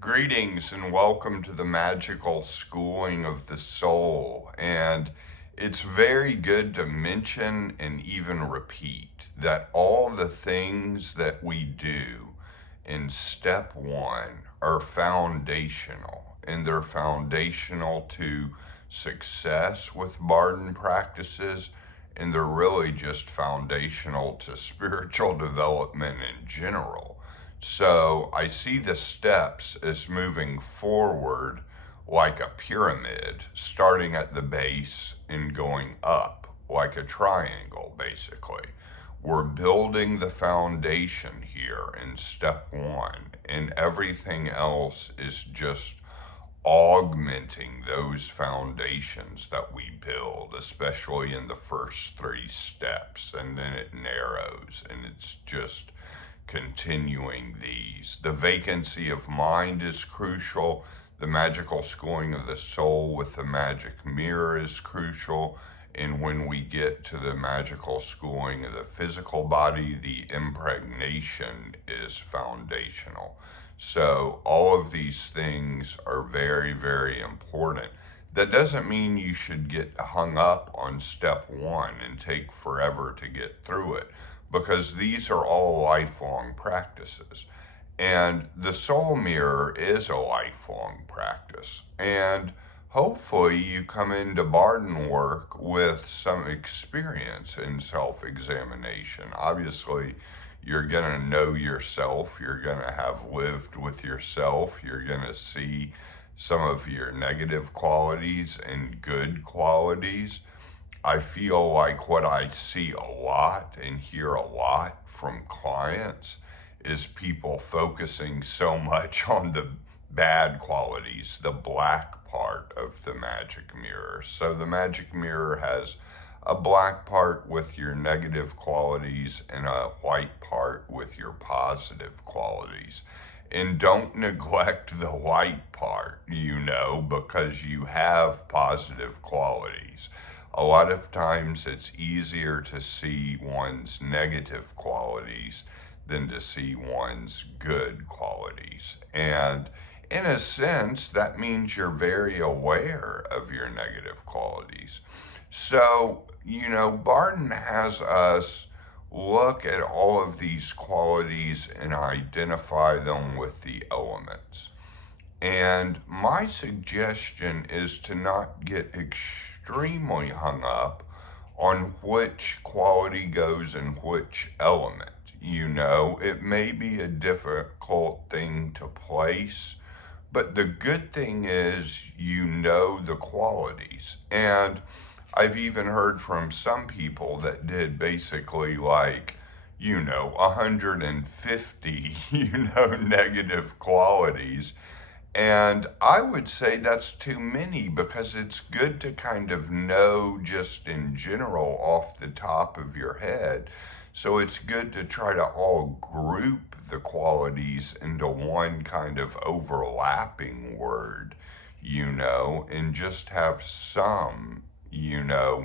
Greetings and welcome to the magical schooling of the soul. And it's very good to mention and even repeat that all the things that we do in step one are foundational, and they're foundational to success with Bardon practices, and they're really just foundational to spiritual development in general. So I see the steps as moving forward like a pyramid, starting at the base and going up like a triangle, basically. We're building the foundation here in step one, and everything else is just augmenting those foundations that we build, especially in the first three steps, and then it narrows and it's just continuing these. The vacancy of mind is crucial. The magical schooling of the soul with the magic mirror is crucial. And when we get to the magical schooling of the physical body, the impregnation is foundational. So all of these things are very, very important. That doesn't mean you should get hung up on step one and take forever to get through it, because these are all lifelong practices. And the soul mirror is a lifelong practice. And hopefully you come into Bardon work with some experience in self-examination. Obviously, you're going to know yourself. You're going to have lived with yourself. You're going to see some of your negative qualities and good qualities. I feel like what I see a lot and hear a lot from clients is people focusing so much on the bad qualities, the black part of the magic mirror. So the magic mirror has a black part with your negative qualities and a white part with your positive qualities. And don't neglect the white part, because you have positive qualities. A lot of times it's easier to see one's negative qualities than to see one's good qualities. And in a sense, that means you're very aware of your negative qualities. So, Bardon has us look at all of these qualities and identify them with the elements. And my suggestion is to not get extremely hung up on which quality goes in which element. It may be a difficult thing to place, but the good thing is the qualities. And I've even heard from some people that did basically 150, negative qualities. And I would say that's too many, because it's good to kind of know just in general off the top of your head. So it's good to try to all group the qualities into one kind of overlapping word, and just have some,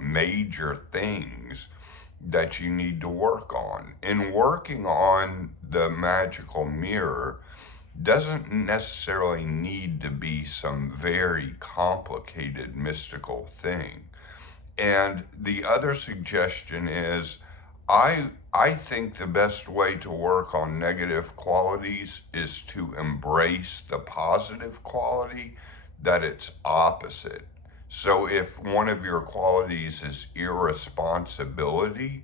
major things that you need to work on. And working on the magical mirror doesn't necessarily need to be some very complicated mystical thing. And the other suggestion is, I think the best way to work on negative qualities is to embrace the positive quality that it's opposite. So if one of your qualities is irresponsibility,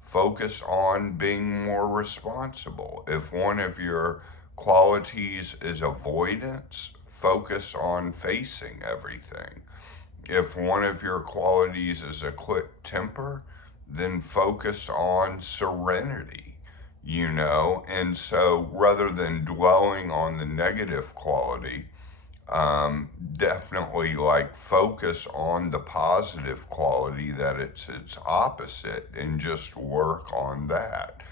focus on being more responsible. If one of your qualities is avoidance, focus on facing everything. If one of your qualities is a quick temper, then focus on serenity, And so rather than dwelling on the negative quality, definitely focus on the positive quality that it's its opposite and just work on that.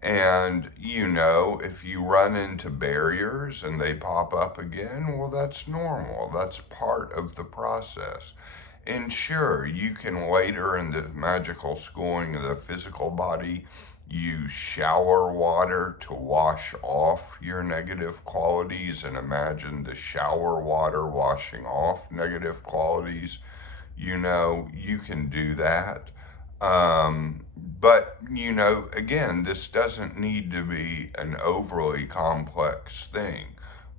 And if you run into barriers and they pop up again, well, that's normal. That's part of the process. And sure, you can later in the magical schooling of the physical body use shower water to wash off your negative qualities and imagine the shower water washing off negative qualities, you can do that. But, again, this doesn't need to be an overly complex thing.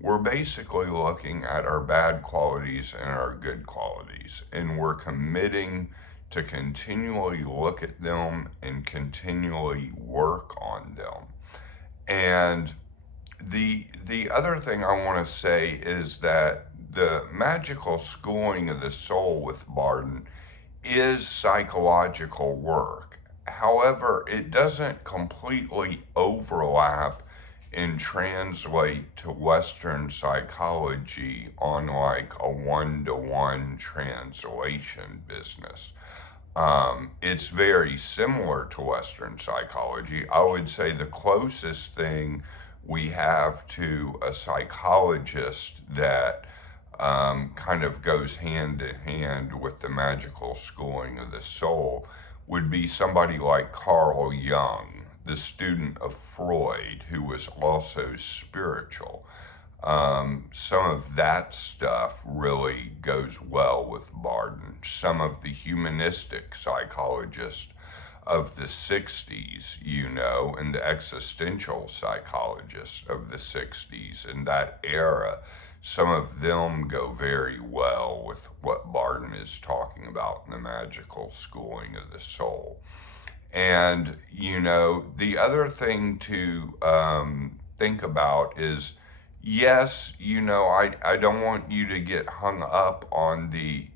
We're basically looking at our bad qualities and our good qualities, and we're committing to continually look at them and continually work on them. And the other thing I want to say is that the magical schooling of the soul with Bardon is psychological work. However, it doesn't completely overlap and translate to Western psychology on like a one-to-one translation business. It's very similar to Western psychology. I would say the closest thing we have to a psychologist that kind of goes hand in hand with the magical schooling of the soul would be somebody like Carl Jung, the student of Freud, who was also spiritual. Some of that stuff really goes well with Bardon. Some of the humanistic psychologists of the 60s, and the existential psychologists of the 60s in that era, some of them go very well with what Bardon is talking about in the magical schooling of the soul. And, the other thing to think about is, yes, I don't want you to get hung up on the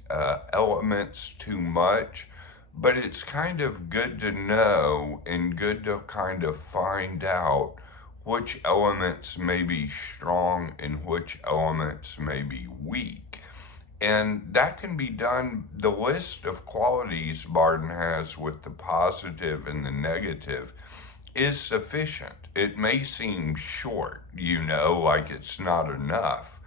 elements too much, but it's kind of good to know and good to kind of find out which elements may be strong and which elements may be weak. And that can be done, the list of qualities Bardon has with the positive and the negative is sufficient. It may seem short, like it's not enough,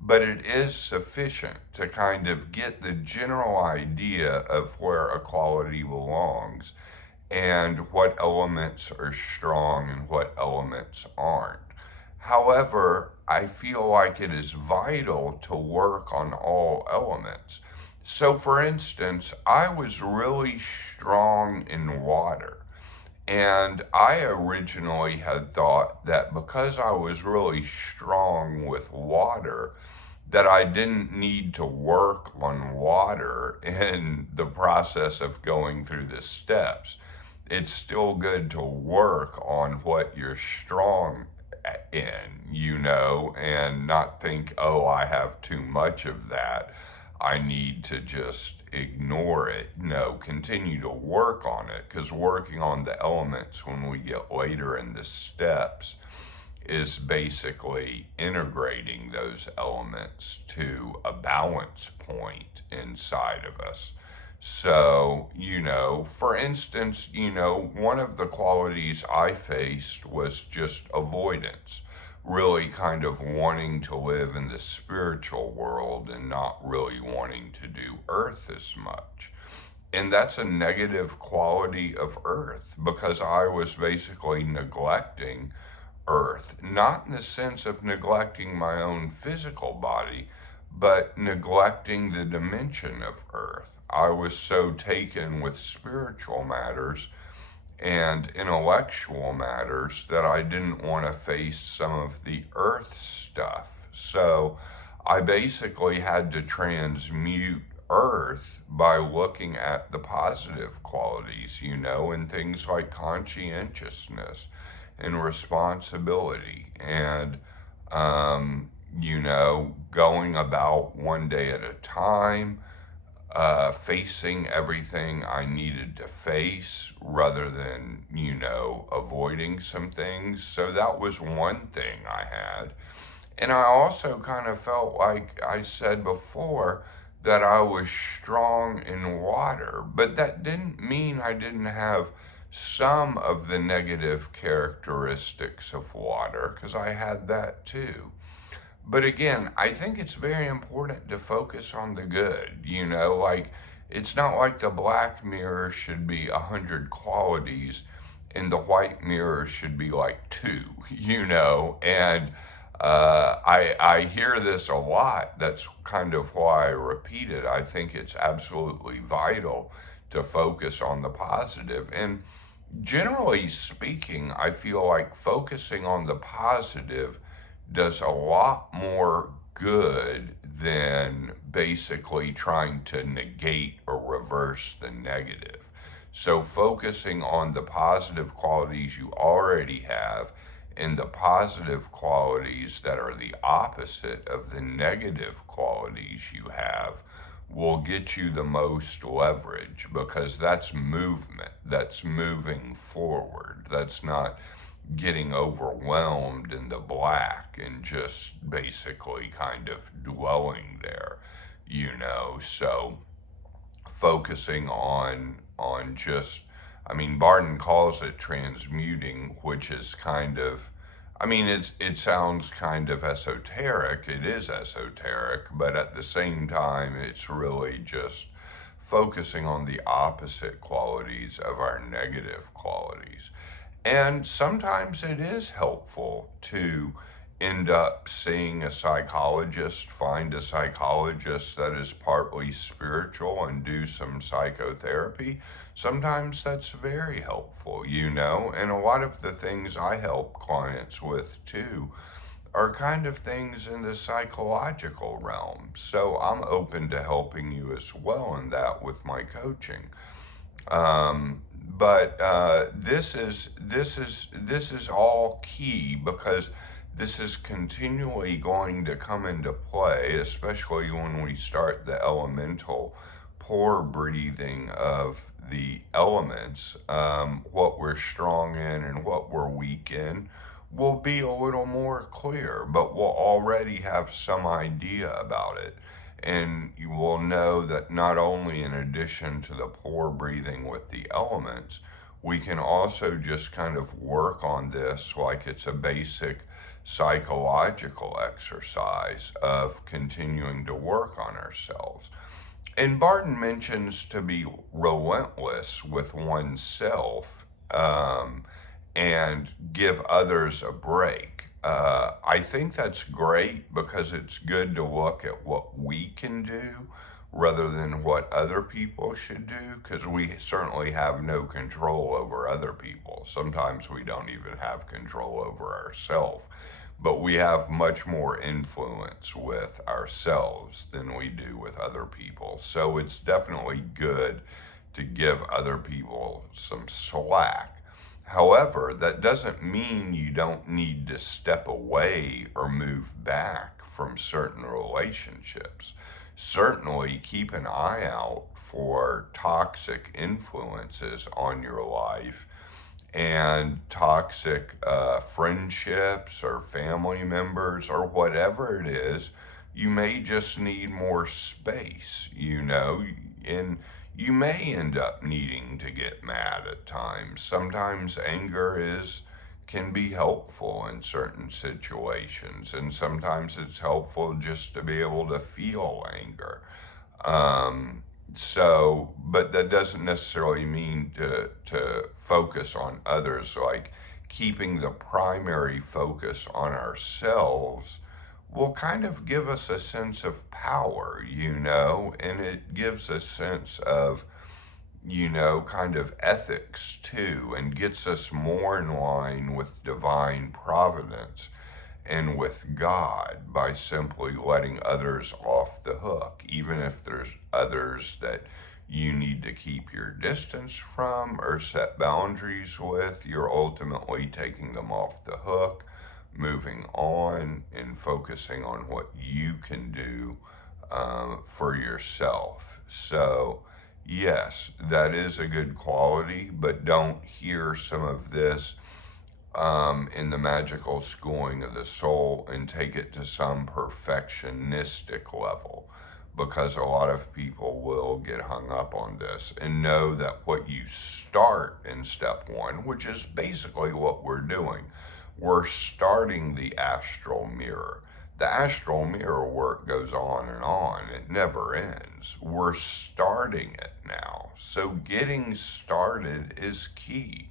but it is sufficient to kind of get the general idea of where a quality belongs and what elements are strong and what elements aren't. However, I feel like it is vital to work on all elements. So, for instance, I was really strong in water. And I originally had thought that because I was really strong with water, that I didn't need to work on water in the process of going through the steps. It's still good to work on what you're strong in, and not think, oh, I have too much of that. I need to just ignore it. No, continue to work on it, because working on the elements when we get later in the steps is basically integrating those elements to a balance point inside of us. So, for instance, one of the qualities I faced was just avoidance, really kind of wanting to live in the spiritual world and not really wanting to do earth as much. And that's a negative quality of earth because I was basically neglecting earth, not in the sense of neglecting my own physical body, but neglecting the dimension of earth. I was so taken with spiritual matters and intellectual matters that I didn't want to face some of the earth stuff. So I basically had to transmute earth by looking at the positive qualities, and things like conscientiousness and responsibility and, going about one day at a time, facing everything I needed to face rather than, avoiding some things. So that was one thing I had. And I also kind of felt like I said before that I was strong in water, but that didn't mean I didn't have some of the negative characteristics of water, because I had that too. But again, I think it's very important to focus on the good, like it's not like the black mirror should be 100 qualities and the white mirror should be like 2, and I hear this a lot. That's kind of why I repeat it. I think it's absolutely vital to focus on the positive. And generally speaking, I feel like focusing on the positive does a lot more good than basically trying to negate or reverse the negative. So, focusing on the positive qualities you already have and the positive qualities that are the opposite of the negative qualities you have will get you the most leverage, because that's movement, that's moving forward, that's not getting overwhelmed in the black and just basically kind of dwelling there, so focusing on just, I mean, Bardon calls it transmuting, which is kind of, I mean, it sounds kind of esoteric. It is esoteric, but at the same time, it's really just focusing on the opposite qualities of our negative qualities. And sometimes it is helpful to end up seeing a psychologist, find a psychologist that is partly spiritual and do some psychotherapy. Sometimes that's very helpful, and a lot of the things I help clients with too are kind of things in the psychological realm. So I'm open to helping you as well in that with my coaching. But this is all key, because this is continually going to come into play, especially when we start the elemental pore breathing of the elements. What we're strong in and what we're weak in will be a little more clear, but we'll already have some idea about it. And you will know that not only in addition to the pore breathing with the elements, we can also just kind of work on this like it's a basic psychological exercise of continuing to work on ourselves. And Bardon mentions to be relentless with oneself, and give others a break. I think that's great, because it's good to look at what we can do rather than what other people should do, because we certainly have no control over other people. Sometimes we don't even have control over ourselves, but we have much more influence with ourselves than we do with other people. So it's definitely good to give other people some slack. However, that doesn't mean you don't need to step away or move back from certain relationships. Certainly keep an eye out for toxic influences on your life and toxic friendships or family members or whatever it is. You may just need more space, and you may end up needing to get mad at times. Sometimes anger can be helpful in certain situations, and sometimes it's helpful just to be able to feel anger. But that doesn't necessarily mean to focus on others. Like, keeping the primary focus on ourselves will kind of give us a sense of power, and it gives a sense of, kind of ethics too, and gets us more in line with divine providence and with God by simply letting others off the hook. Even if there's others that you need to keep your distance from or set boundaries with, you're ultimately taking them off the hook, moving on, and focusing on what you can do for yourself. So, yes, that is a good quality, but don't hear some of this in the magical schooling of the soul and take it to some perfectionistic level, because a lot of people will get hung up on this. And know that what you start in step 1, which is basically what we're starting the astral mirror. The astral mirror work goes on and on. It never ends. We're starting it now. So getting started is key.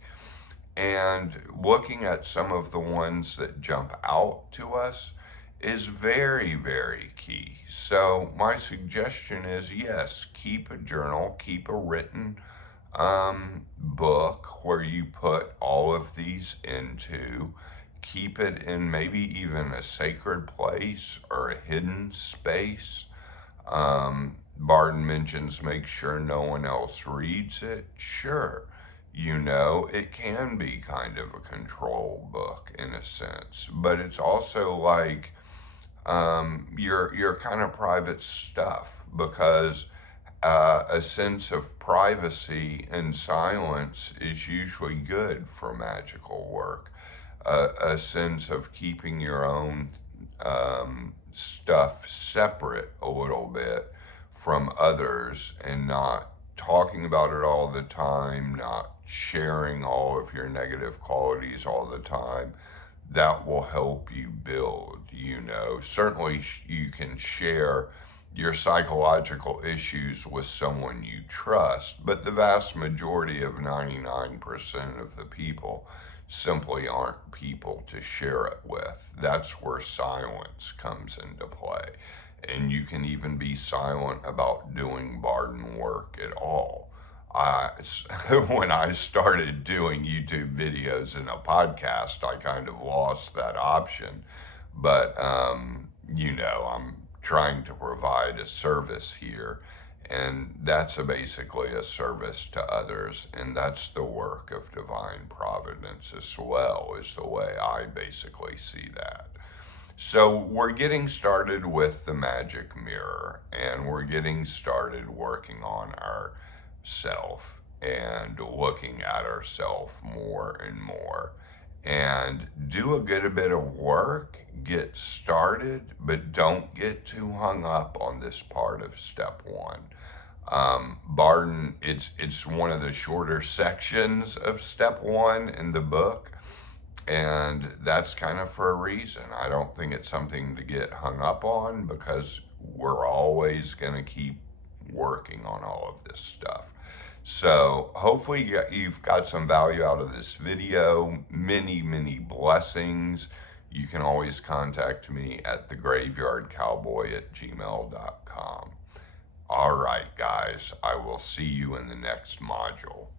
And looking at some of the ones that jump out to us is very, very key. So my suggestion is, yes, keep a journal, keep a written book where you put all of these into. Keep it in maybe even a sacred place or a hidden space. Bardon mentions make sure no one else reads it. Sure, it can be kind of a control book in a sense, but it's also like your kind of private stuff, because a sense of privacy and silence is usually good for magical work. A sense of keeping your own stuff separate a little bit from others and not talking about it all the time, not sharing all of your negative qualities all the time. That will help you build. Certainly you can share your psychological issues with someone you trust, but the vast majority of 99% of the people simply aren't people to share it with. That's where silence comes into play. And you can even be silent about doing Bardon work at all. I, when I started doing YouTube videos and a podcast, I kind of lost that option. But, I'm trying to provide a service here, and that's basically a service to others, and that's the work of divine providence as well, is the way I basically see that. So we're getting started with the magic mirror, and we're getting started working on our self and looking at ourself more and more. And do a good bit of work, get started, but don't get too hung up on this part of step one. Bardon, it's one of the shorter sections of step one in the book, and that's kind of for a reason. I don't think it's something to get hung up on, because we're always going to keep working on all of this stuff. So hopefully you've got some value out of this video. Many, many blessings. You can always contact me at thegraveyardcowboy@gmail.com. All right, guys, I will see you in the next module.